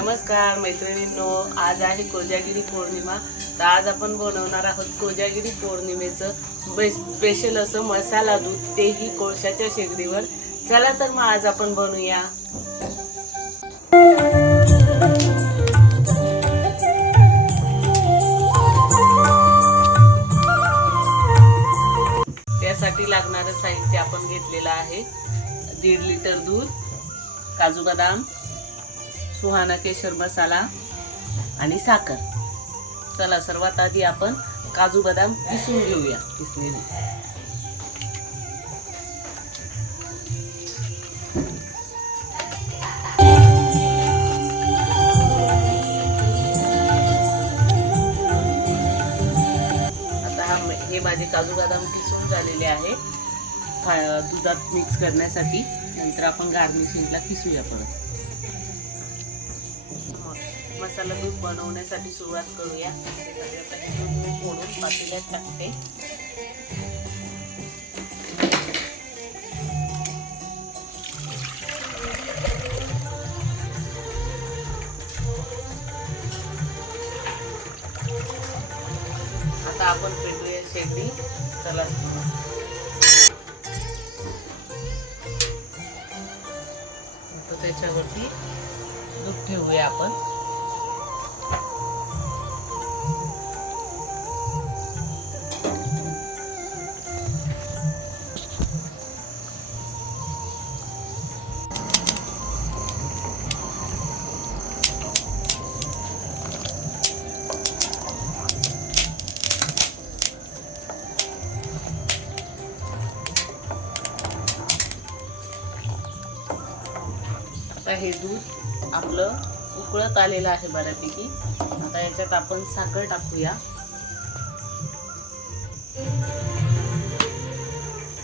नमस्कार मैत्रिणींनो, आज आहे कोजागिरी पौर्णिमा। तर आज आपण बनवणार आहोत कोजागिरी पौर्णिमेचं स्पेशल असं मसाला दूध, तेही कोळशाच्या शेगडीवर। चला तर मग आज आपण बनवूया। त्यासाठी लागणारं साहित्य आपण घेतलेलं आहे 1.5 लिटर दूध, काजू बदाम, सुहाना केशर मसाला आणि साखर। चला सर्वात आधी आपण काजू बदाम किसून घेऊया। किसलेले आता हे माझे काजू बदाम किसून झालेले आहे दुधात मिक्स करण्यासाठी। नंतर आपण गार्निशिंगला किसूया परत। मसाला दूध बनवण्यासाठी सुरुवात करूया। आता हे दूध मी फोडून पातेल्यात टाकते। आता आपण पेटूया शेगडी। चला त्याच्यावरती दूध ठेवूया आपण। हे दूध आपलं उकळत आलेलं आहे बऱ्यापैकी। आता याच्यात आपण साखर टाकूया।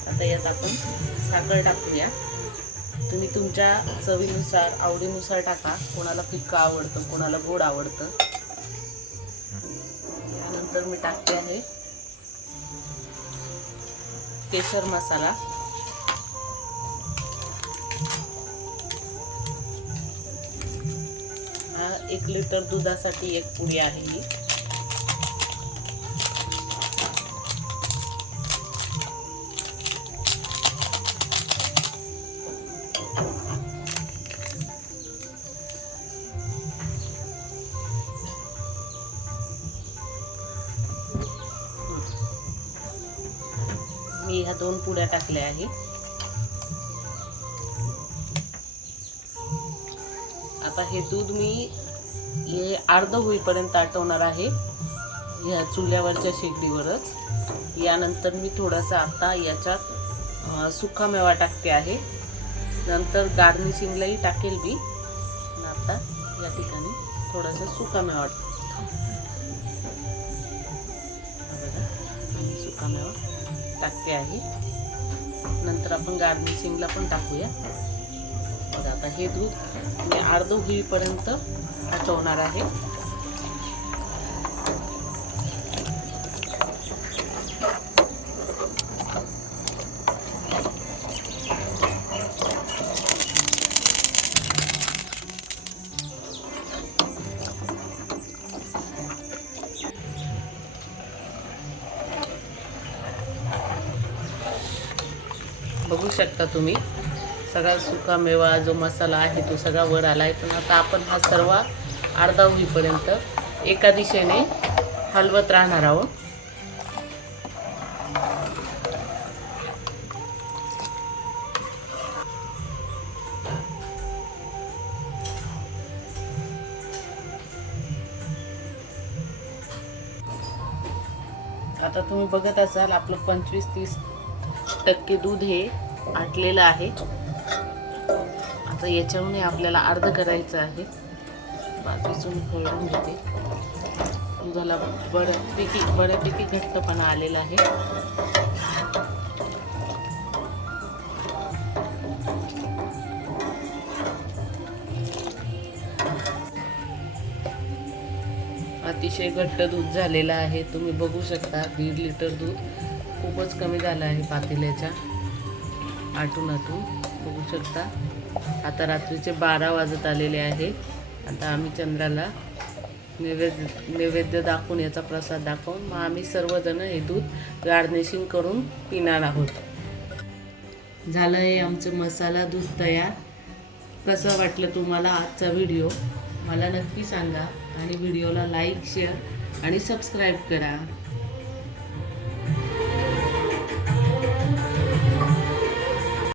आता यात आपण साखर टाकूया। तुम्ही तुमच्या चवीनुसार आवडीनुसार टाका। कोणाला फिक्का आवडतं, कोणाला गोड आवडतं। यानंतर मी टाकते आहे केशर मसाला। 1 लिटर दुधासाठी 1 पुडी आहे ही। मी ह्या 2 पुड्या टाकल्या आहेत। आता हे दूध मी अर्ध होईपर्यंत आटवणार आहे या चुल्यावरच्या शेगडीवरच। यानंतर मी थोडासा आता याच्यात सुका मेवा टाकते आहे। नंतर गार्निशिंगलाही टाकेल मी। आता या ठिकाणी थोडासा सुका मेवा टाकते आहे। नंतर आपण गार्निशिंगला पण टाकूया। आता हे दूध मी अर्ध होईपर्यंत आटवणार आहे। बघू शकता तुम्ही सगळा सुका मेवा जो मसाला आहे तो सगळा वर आलाय। पण आता आपण हा सर्व अर्धा होईपर्यंत एका दिशेने हलवत राहणार आहोत। आता तुम्ही बघत असाल आपलं 25-30% दूध हे आटलेलं आहे। आता याच्याहून आपल्याला अर्ध करायचं आहे। बाजूसून फोडून घेते। दुधाला बऱ्यापैकी घट्टपणा आलेला आहे। अतिशय घट्ट दूध झालेलं आहे। तुम्ही बघू शकता 1.5 लिटर दूध खूपच कमी झालं आहे पातेल्याच्या आटून बघू शकता। आता रात्रीचे 12 वाजत आलेले आहे। आता आम्ही चंद्राला नैवेद्य दाखवून, याचा प्रसाद दाखवून मग आम्ही सर्वजण हे दूध गार्निशिंग करून पिणार आहोत. झालं आहे आमचं मसाला दूध तयार. कसं वाटलं तुम्हाला आजचा व्हिडिओ मला नक्की सांगा आणि व्हिडिओला लाईक, शेअर आणि सबस्क्राईब करा.